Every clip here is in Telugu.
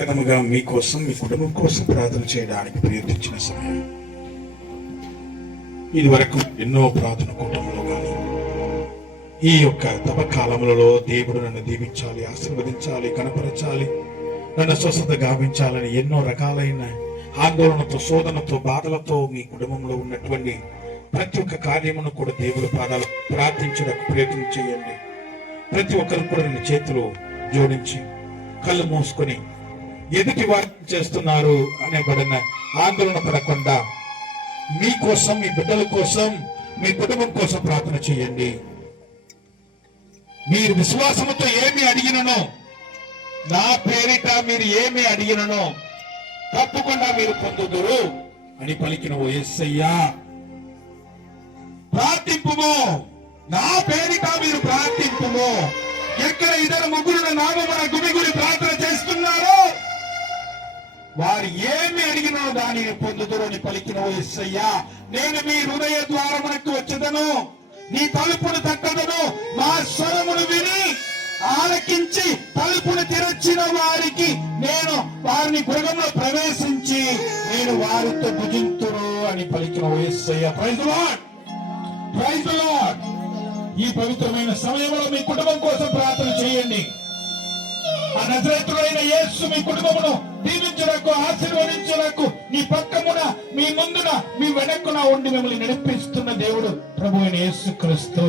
కదముగా మీకోసం మీ కుటుంబం కోసం ప్రార్థన చేయడానికి ప్రయత్నించిన సమయం ఇది వరకు ఎన్నో ప్రార్థన కూటంలో కానీ ఈ యొక్క తపకాలములలో దేవుడు నన్ను దీవించాలి, ఆశీర్వదించాలి, కనపరచాలి, నన్ను స్వస్థత గావించాలని ఎన్నో రకాలైన ఆందోళనతో, శోధనతో, బాధలతో మీ కుటుంబంలో ఉన్నటువంటి ప్రతి ఒక్క కార్యమును కూడా దేవుడి పాదాలు ప్రార్థించడానికి ప్రయత్నం చేయండి. ప్రతి ఒక్కరు కూడా నేను చేతులు జోడించి కళ్ళు మూసుకొని ఎదుటి వారు చేస్తున్నారు అనేబడిన ఆందోళన పడకుండా మీకోసం, మీ బిడ్డల కోసం, మీ కుటుంబం కోసం ప్రార్థన చేయండి. మీరు విశ్వాసముతో ఏమి అడిగిననో, నా పేరిట మీరు ఏమి అడిగిననో తప్పకుండా మీరు పొందుదురు అని పలికిన ఓ యేసయ్యా, ప్రార్థింపుము, నా పేరిట మీరు ప్రార్థింపుము. ఎక్కడ ఇద్దరు ముగ్గురు నామమున గుమిగుడి ప్రార్థన చేస్తున్నారో వారు ఏమి అడిగినో దానిని పొందుదురు అని పలికిన ఓ యేసయ్యా, నేను మీ హృదయ ద్వారమునకు వచ్చేదను, నీ తలుపును తట్టదను, మా స్వరమును విని ఆలకించి తలుపును తెరచిన వారికి నేను వారిని గృహంలో ప్రవేశించి నేను వారితో భుజింతును అని పలికిన ఓ యేసయ్యా. Praise the lord, praise the lord. ఈ పవిత్రమైన సమయంలో మీ కుటుంబం కోసం ప్రార్థన చేయండి. ఆ నజరేతుడైన యేసు మీ కుటుంబమును దీవించుటకు, ఆశీర్వదించుటకు నీ పక్కమున, మీ ముందున, మీ వెనక్కున ఉండి మిమ్మల్ని నడిపిస్తున్న దేవుడు ప్రభు అయిన యేసుక్రీస్తు.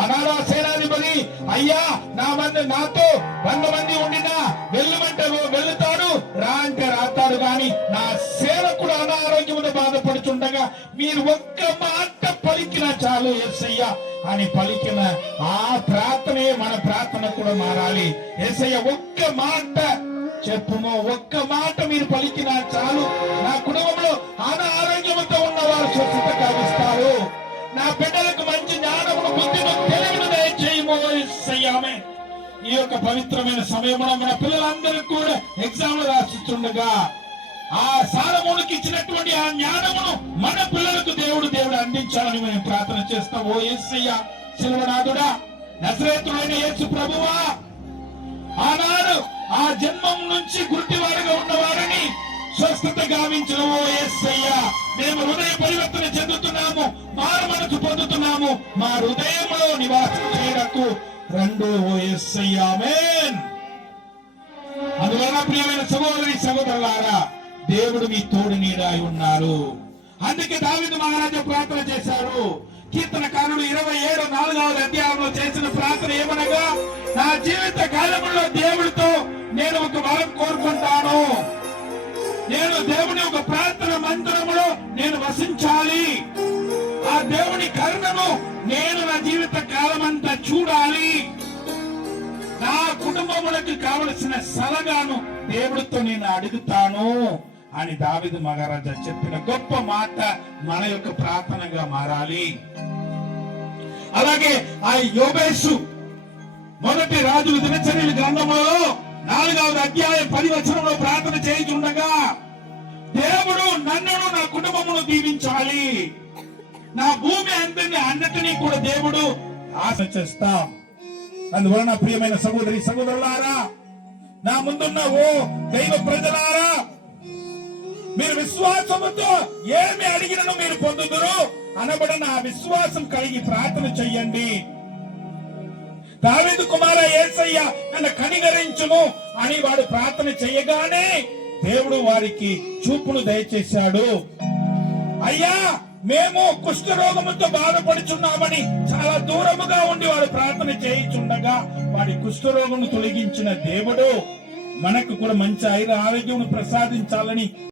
ఆనాడు ఆ సేనాధిపతి, అయ్యా నాతో 100 మంది ఉండినా వెళ్ళమంటే వెళ్తాడు, రా అంటే రాతాడు, గాని నా సేవకుడు అనారోగ్యముతో బాధపడుతుండగా మీరు ఒక్క మాట పలికిన చాలు యేసయ్య అని పలికిన ఆ ప్రార్థనే మన ప్రార్థన కూడా మారాలి. యేసయ్య ఒక్క మాట చెప్పుమో, ఒక్క మాట మీరు పలికిన చాలు, నా కుటుంబంలో అనారోగ్యముతో ఉన్న వారు స్వస్థత కావిస్తారు, నా బిడ్డలకు మంచి జ్ఞానమును, బుద్ధిని, తెలివిని దయచేయమో యేసయ్యామే. ఈ యొక్క పవిత్రమైన సమయంలో మన పిల్లలందరూ కూడా ఎగ్జామ్లు రాస్తుండగా ఆ సాలమోనుకి ఇచ్చినటువంటి ఆ జ్ఞానమును మన పిల్లలకు దేవుడు అందించాలని మేము ప్రార్థన చేస్తాం. ఓ యేసయ్య, శిలువనాథుడా, నజరేతుడైన యేసు ప్రభువా, ఆనాడు ఆ జన్మం నుంచి గుడ్డివారుగా ఉన్న వారిని స్వస్థత గావించిన ఓ యేసయ్య, మేము హృదయ పరివర్తన చెందుతున్నాము, మారు మనసు పొందుతున్నాము, మా హృదయంలో నివాసం చేయడానికి రండు ఓ యేసయ్య. ఆమేన్. అందువలన ప్రియమైన సహోదరి సహోదరులారా, దేవుడు మీ తోడు నీడై ఉన్నారు. అందుకే దావీదు మహారాజు ప్రార్థన చేశారు. కీర్తనకారుడు 27:4వ అధ్యాయంలో చేసిన ప్రార్థన ఏమనగా, నా జీవిత కాలంలో దేవుడితో నేను ఒక వరం కోరుకుంటాను, నేను దేవుని ఒక ప్రార్థన మందిరములో నేను వసించాలి, ఆ దేవుని కరుణను నేను నా జీవిత కాలమంతా చూడాలి, నా కుటుంబములకు కావలసిన సలహాను దేవుడితో నేను అడుగుతాను అని దావీదు మహారాజా చెప్పిన గొప్ప మాట మన యొక్క ప్రార్థనగా మారాలి. అలాగే ఆ యోబేషు మొదటి రాజుల దినచర్యల గ్రంథంలో 4వ అధ్యాయం 10వ వచనంలో ప్రార్థన చేయుచుండగా, దేవుడు నన్నును నా కుటుంబమును దీవించాలి, నా భూమి అన్నిటినీ కూడా దేవుడు ఆశ చేస్తాం. అందువలన ప్రియమైన సహోదరి సహోదరులారా, నా ముందున్న ఓ దైవ ప్రజలారా, మీరు విశ్వాసముతో ఏమి అడిగినను మీరు పొందుదురు అనబడిన ఆ విశ్వాసం కలిగి ప్రార్థన చెయ్యండి. దావీదు కుమార యేసయ్య నన్ను కనికరించుము అని వాడు ప్రార్థన చేయగానే దేవుడు వారికి చూపును దయచేశాడు. అయ్యా, మేము కుష్ఠరోగముతో బాధపడుచున్నామని చాలా దూరముగా ఉండి వాడు ప్రార్థన చేయుచుండగా వాడి కుష్ఠరోగమును తొలగించిన దేవుడు మనకు కూడా మంచి ఆరోగ్యం ప్రసాదించాలని